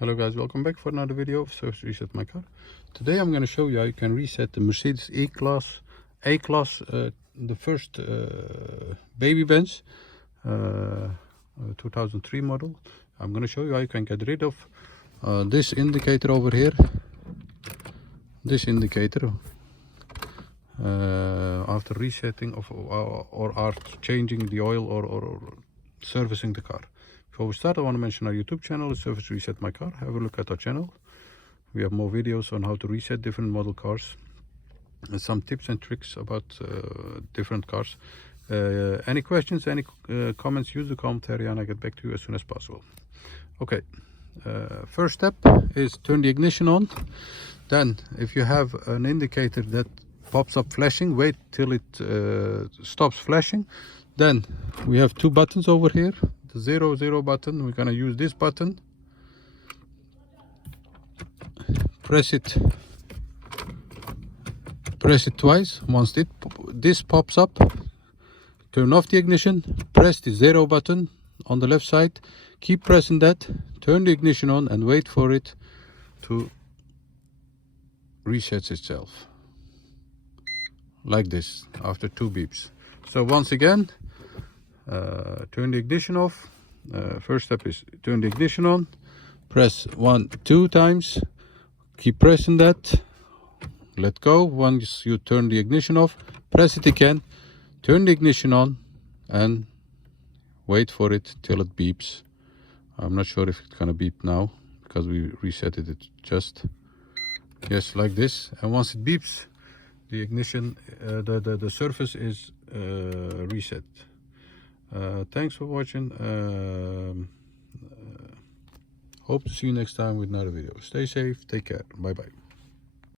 Hello guys, welcome back for another video of Service Reset My Car. Today I'm going to show you how you can reset the Mercedes A-Class, the first baby Benz, 2003 model. I'm going to show you how you can get rid of this indicator over here. This indicator after resetting or after changing the oil or servicing the car. Before we start, I want to mention our YouTube channel, Service Reset My Car. Have a look at our channel. We have more videos on how to reset different model cars and some tips and tricks about different cars. Any questions, any comments, use the comment area and I'll get back to you as soon as possible. Okay, first step is turn the ignition on. Then if you have an indicator that pops up flashing, wait till it stops flashing. Then we have two buttons over here. The 0 button, we're gonna use this button. Press it twice. Once this pops up, turn off the ignition, press the 0 button on the left side, keep pressing that, turn the ignition on and wait for it to reset itself like this after 2 beeps. So once again, turn the ignition off. First step is turn the ignition on, press 2 times, keep pressing that, let go. Once you turn the ignition off, press it again, turn the ignition on and wait for it till it beeps. I'm not sure if it's gonna beep now because we reset it just. Yes, like this. And once it beeps, the ignition, the surface is reset. Thanks for watching. Hope to see you next time with another video. Stay safe, take care, bye bye.